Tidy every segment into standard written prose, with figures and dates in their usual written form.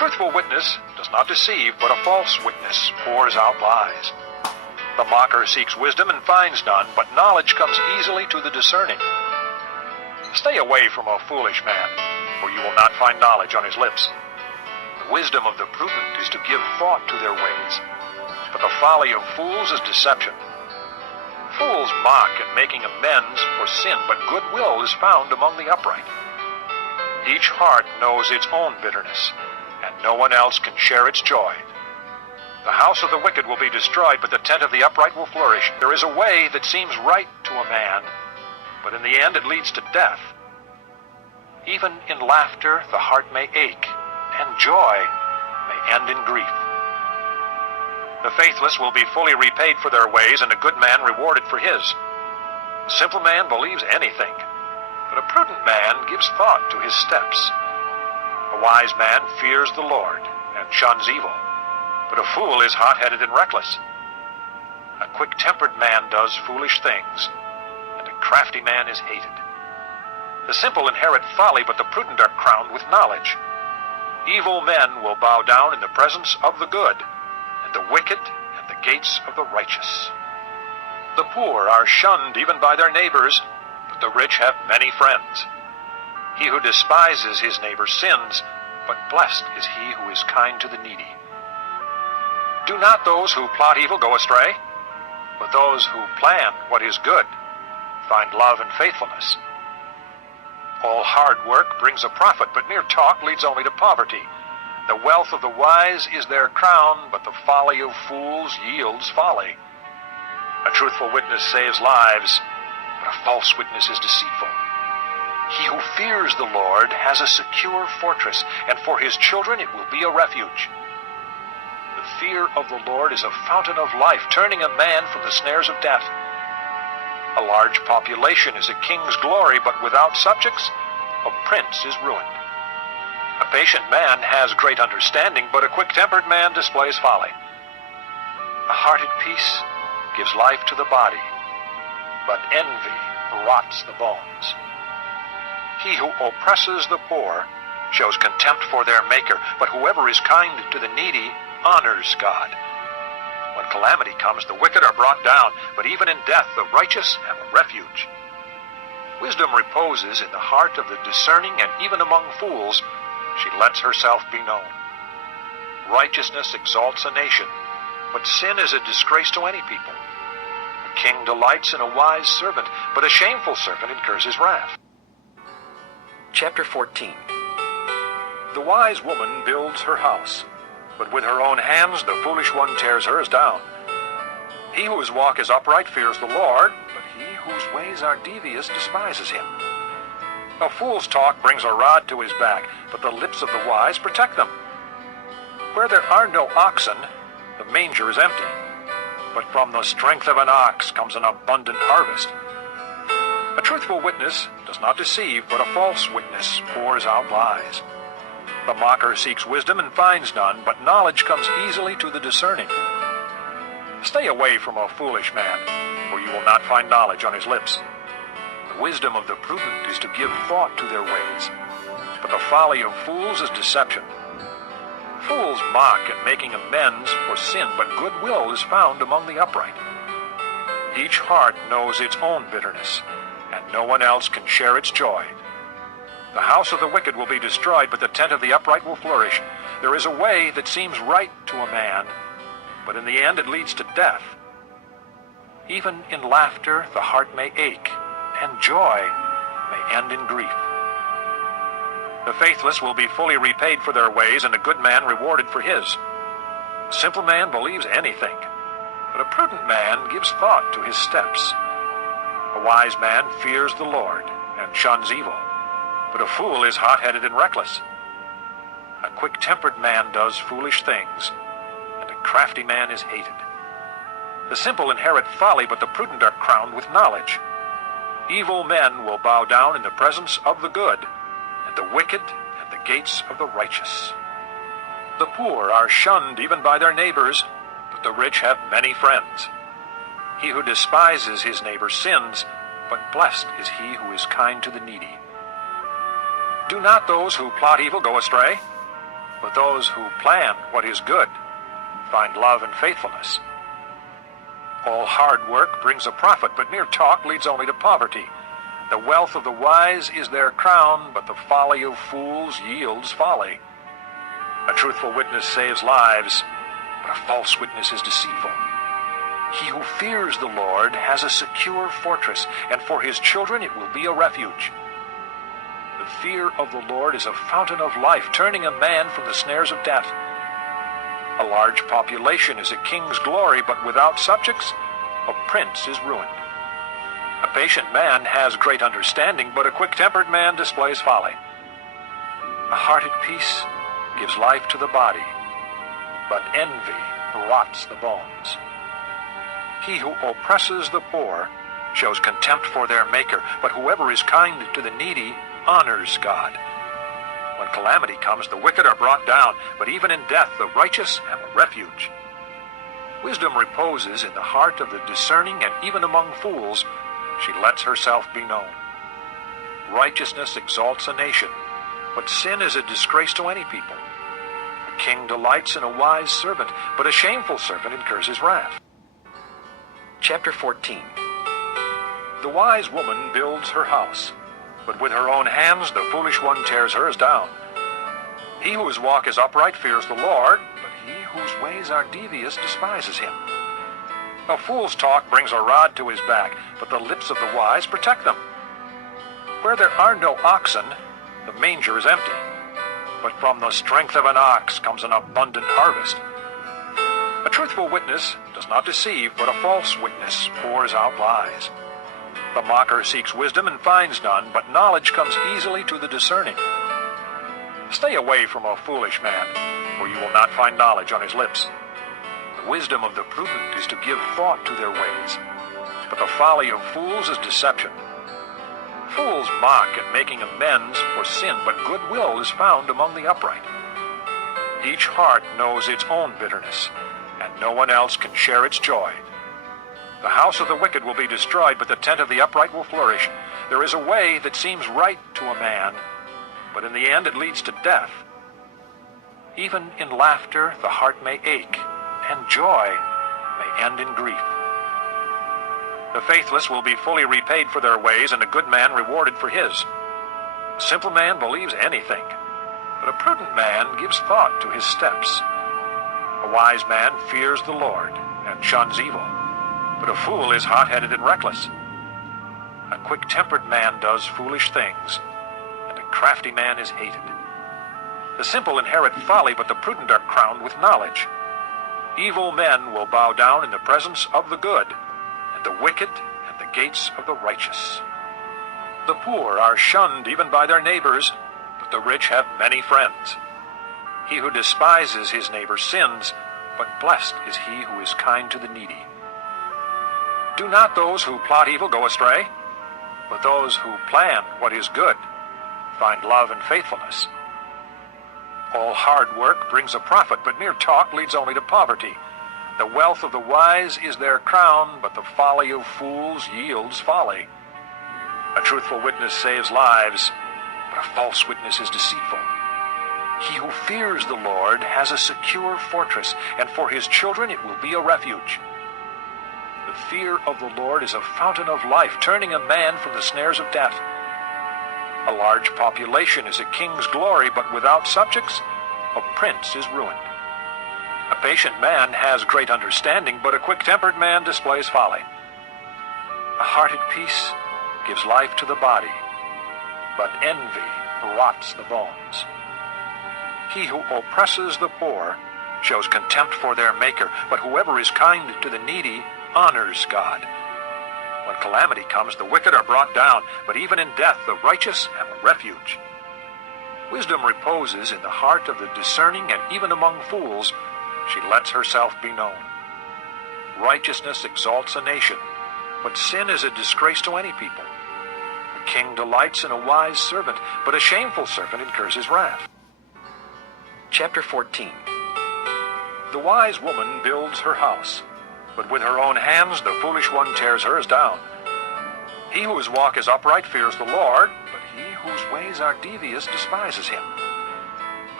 truthful witness does not deceive, but a false witness pours out lies. The mocker seeks wisdom and finds none, but knowledge comes easily to the discerning. Stay away from a foolish man, for you will not find knowledge on his lips. The wisdom of the prudent is to give thought to their ways, but the folly of fools is deception. Fools mock at making amends for sin, but goodwill is found among the upright. Each heart knows its own bitterness, and no one else can share its joy. The house of the wicked will be destroyed, but the tent of the upright will flourish. There is a way that seems right to a man, but in the end it leads to death. Even in laughter the heart may ache, and joy may end in grief. The faithless will be fully repaid for their ways, and a good man rewarded for his. A simple man believes anything, but a prudent man gives thought to his steps. A wise man fears the Lord and shuns evil, but a fool is hot-headed and reckless. A quick-tempered man does foolish things, and a crafty man is hated. The simple inherit folly, but the prudent are crowned with knowledge. Evil men will bow down in the presence of the good, and the wicked at the gates of the righteous. The poor are shunned even by their neighbors, but the rich have many friends. He who despises his neighbor sins, but blessed is he who is kind to the needy. Do not those who plot evil go astray, but those who plan what is good find love and faithfulness. All hard work brings a profit, but mere talk leads only to poverty. The wealth of the wise is their crown, but the folly of fools yields folly. A truthful witness saves lives, but a false witness is deceitful. He who fears the Lord has a secure fortress, and for his children it will be a refuge. The fear of the Lord is a fountain of life, turning a man from the snares of death. A large population is a king's glory, but without subjects, a prince is ruined. A patient man has great understanding, but a quick-tempered man displays folly. A heart at peace gives life to the body, but envy rots the bones. He who oppresses the poor shows contempt for their Maker, but whoever is kind to the needy honors God. When calamity comes, the wicked are brought down, but even in death the righteous have a refuge. Wisdom reposes in the heart of the discerning, and even among fools she lets herself be known. Righteousness exalts a nation, but sin is a disgrace to any people. A king delights in a wise servant, but a shameful servant incurs his wrath. Chapter 14. The wise woman builds her house, but with her own hands the foolish one tears hers down. He whose walk is upright fears the Lord, but he whose ways are devious despises him. A fool's talk brings a rod to his back, but the lips of the wise protect them. Where there are no oxen, the manger is empty, but from the strength of an ox comes an abundant harvest. A truthful witness does not deceive, but a false witness pours out lies. The mocker seeks wisdom and finds none, but knowledge comes easily to the discerning. Stay away from a foolish man, for you will not find knowledge on his lips. The wisdom of the prudent is to give thought to their ways, but the folly of fools is deception. Fools mock at making amends for sin, but goodwill is found among the upright. Each heart knows its own bitterness, and no one else can share its joy. The house of the wicked will be destroyed, but the tent of the upright will flourish. There is a way that seems right to a man, but in the end it leads to death. Even in laughter the heart may ache, and joy may end in grief. The faithless will be fully repaid for their ways, and a good man rewarded for his. A simple man believes anything, but a prudent man gives thought to his steps. A wise man fears the Lord and shuns evil, but a fool is hot-headed and reckless. A quick-tempered man does foolish things, and a crafty man is hated. The simple inherit folly, but the prudent are crowned with knowledge. Evil men will bow down in the presence of the good, and the wicked at the gates of the righteous. The poor are shunned even by their neighbors, but the rich have many friends. He who despises his neighbor sins, but blessed is he who is kind to the needy. Do not those who plot evil go astray, But those who plan what is good find love and faithfulness. All hard work brings a profit, but mere talk leads only to poverty. The wealth of the wise is their crown, but the folly of fools yields folly. A truthful witness saves lives, but a false witness is deceitful. He who fears the Lord has a secure fortress, and for his children it will be a refuge. The fear of the Lord is a fountain of life, turning a man from the snares of death. A large population is a king's glory, but without subjects, a prince is ruined. A patient man has great understanding, but a quick-tempered man displays folly. A heart at peace gives life to the body, but envy rots the bones. He who oppresses the poor shows contempt for their Maker, but whoever is kind to the needy honors God. When calamity comes, the wicked are brought down, but even in death the righteous have a refuge. Wisdom reposes in the heart of the discerning, and even among fools she lets herself be known. Righteousness exalts a nation, but sin is a disgrace to any people. A king delights in a wise servant, but a shameful servant incurs his wrath. Chapter 14. The wise woman builds her house, but with her own hands the foolish one tears hers down. He whose walk is upright fears the Lord, but he whose ways are devious despises him. A fool's talk brings a rod to his back, but the lips of the wise protect them. Where there are no oxen, the manger is empty, but from the strength of an ox comes an abundant harvest. A truthful witness does not deceive, but a false witness pours out lies. The mocker seeks wisdom and finds none, but knowledge comes easily to the discerning. Stay away from a foolish man, for you will not find knowledge on his lips. The wisdom of the prudent is to give thought to their ways, but the folly of fools is deception. Fools mock at making amends for sin, but goodwill is found among the upright. Each heart knows its own bitterness, and no one else can share its joy. The house of the wicked will be destroyed, but the tent of the upright will flourish. There is a way that seems right to a man, but in the end it leads to death. Even in laughter the heart may ache, and joy may end in grief. The faithless will be fully repaid for their ways, and a good man rewarded for his. A simple man believes anything, but a prudent man gives thought to his steps. A wise man fears the Lord and shuns evil, but a fool is hot-headed and reckless. A quick-tempered man does foolish things, and a crafty man is hated. The simple inherit folly, but the prudent are crowned with knowledge. Evil men will bow down in the presence of the good, and the wicked at the gates of the righteous. The poor are shunned even by their neighbors, but the rich have many friends. He who despises his neighbor sins, but blessed is he who is kind to the needy. Do not those who plot evil go astray, but those who plan what is good find love and faithfulness. All hard work brings a profit, but mere talk leads only to poverty. The wealth of the wise is their crown, but the folly of fools yields folly. A truthful witness saves lives, but a false witness is deceitful. He who fears the Lord has a secure fortress, and for his children it will be a refuge. The fear of the Lord is a fountain of life, turning a man from the snares of death. A large population is a king's glory, but without subjects, a prince is ruined. A patient man has great understanding, but a quick-tempered man displays folly. A heart at peace gives life to the body, but envy rots the bones. He who oppresses the poor shows contempt for their Maker, but whoever is kind to the needy honors God. When calamity comes, the wicked are brought down, but even in death the righteous have a refuge. Wisdom reposes in the heart of the discerning, and even among fools she lets herself be known. Righteousness exalts a nation, but sin is a disgrace to any people. The king delights in a wise servant, but a shameful servant incurs his wrath. Chapter 14. The wise woman builds her house, but with her own hands the foolish one tears hers down. He whose walk is upright fears the Lord, but he whose ways are devious despises him.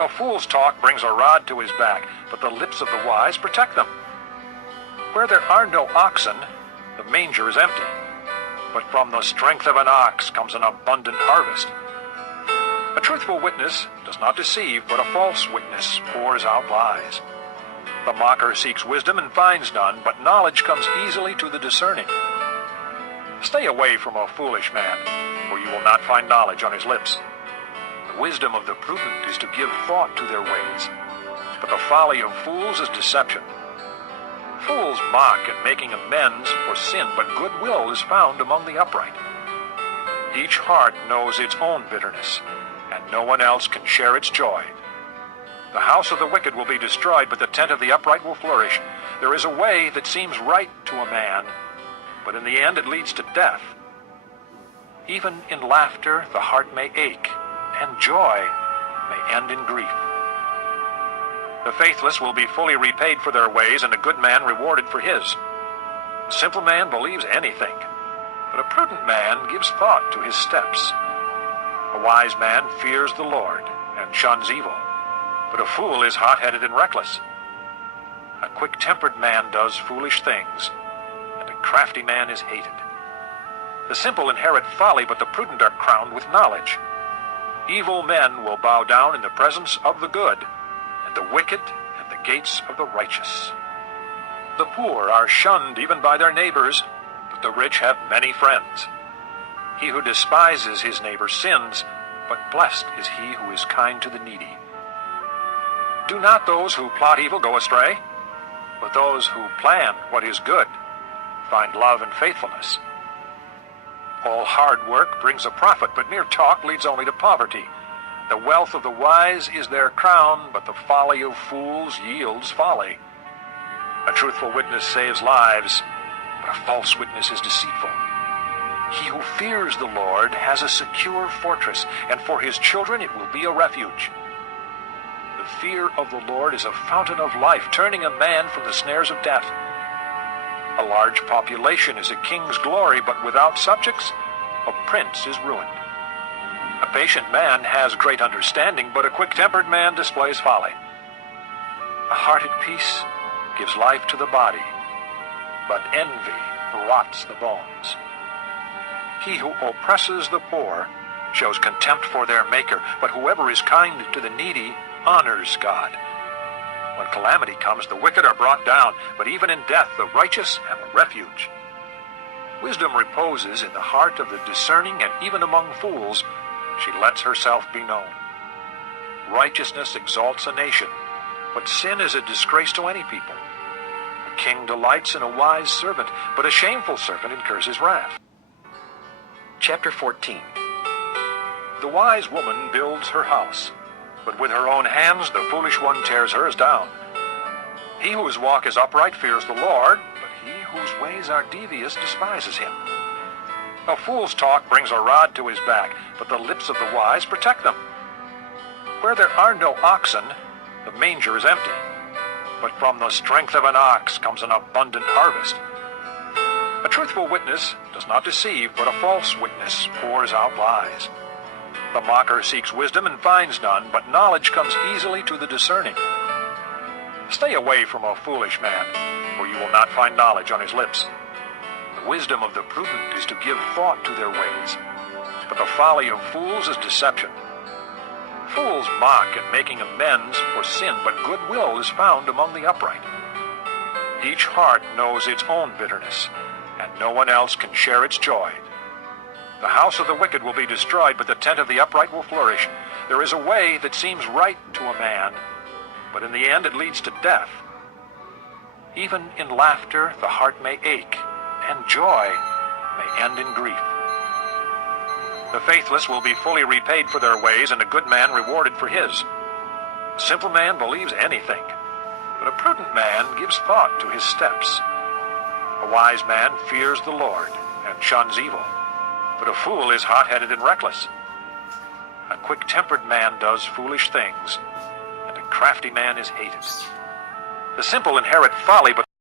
A fool's talk brings a rod to his back, but the lips of the wise protect them. Where there are no oxen, the manger is empty, but from the strength of an ox comes an abundant harvest. A truthful witness does not deceive, but a false witness pours out lies. The mocker seeks wisdom and finds none, but knowledge comes easily to the discerning. Stay away from a foolish man, for you will not find knowledge on his lips. The wisdom of the prudent is to give thought to their ways, but the folly of fools is deception. Fools mock at making amends for sin, but goodwill is found among the upright. Each heart knows its own bitterness, and no one else can share its joy. The house of the wicked will be destroyed, but the tent of the upright will flourish. There is a way that seems right to a man, but in the end it leads to death. Even in laughter the heart may ache, and joy may end in grief. The faithless will be fully repaid for their ways, and a good man rewarded for his. A simple man believes anything, but a prudent man gives thought to his steps. A wise man fears the Lord and shuns evil, but a fool is hot-headed and reckless. A quick-tempered man does foolish things, and a crafty man is hated. The simple inherit folly, but the prudent are crowned with knowledge. Evil men will bow down in the presence of the good, and the wicked at the gates of the righteous. The poor are shunned even by their neighbors, but the rich have many friends. He who despises his neighbor sins, but blessed is he who is kind to the needy. Do not those who plot evil go astray, but those who plan what is good find love and faithfulness. All hard work brings a profit, but mere talk leads only to poverty. The wealth of the wise is their crown, but the folly of fools yields folly. A truthful witness saves lives, but a false witness is deceitful. He who fears the Lord has a secure fortress, and for his children it will be a refuge. The fear of the Lord is a fountain of life, turning a man from the snares of death. A large population is a king's glory, but without subjects, a prince is ruined. A patient man has great understanding, but a quick-tempered man displays folly. A heart at peace gives life to the body, but envy rots the bones. He who oppresses the poor shows contempt for their Maker, but whoever is kind to the needy honors God. When calamity comes, the wicked are brought down, but even in death the righteous have a refuge. Wisdom reposes in the heart of the discerning, and even among fools she lets herself be known. Righteousness exalts a nation, but sin is a disgrace to any people. A king delights in a wise servant, but a shameful servant incurs his wrath. Chapter 14. The wise woman builds her house, but with her own hands the foolish one tears hers down. He whose walk is upright fears the Lord, but he whose ways are devious despises him. A fool's talk brings a rod to his back, but the lips of the wise protect them. Where there are no oxen, the manger is empty, but from the strength of an ox comes an abundant harvest. A truthful witness does not deceive, but a false witness pours out lies. The mocker seeks wisdom and finds none, but knowledge comes easily to the discerning. Stay away from a foolish man, for you will not find knowledge on his lips. The wisdom of the prudent is to give thought to their ways, but the folly of fools is deception. Fools mock at making amends for sin, but goodwill is found among the upright. Each heart knows its own bitterness, and no one else can share its joy. The house of the wicked will be destroyed, but the tent of the upright will flourish. There is a way that seems right to a man, but in the end it leads to death. Even in laughter the heart may ache, and joy may end in grief. The faithless will be fully repaid for their ways, and a good man rewarded for his. A simple man believes anything, but a prudent man gives thought to his steps. A wise man fears the Lord and shuns evil, but a fool is hot-headed and reckless. A quick-tempered man does foolish things, and a crafty man is hated. The simple inherit folly, but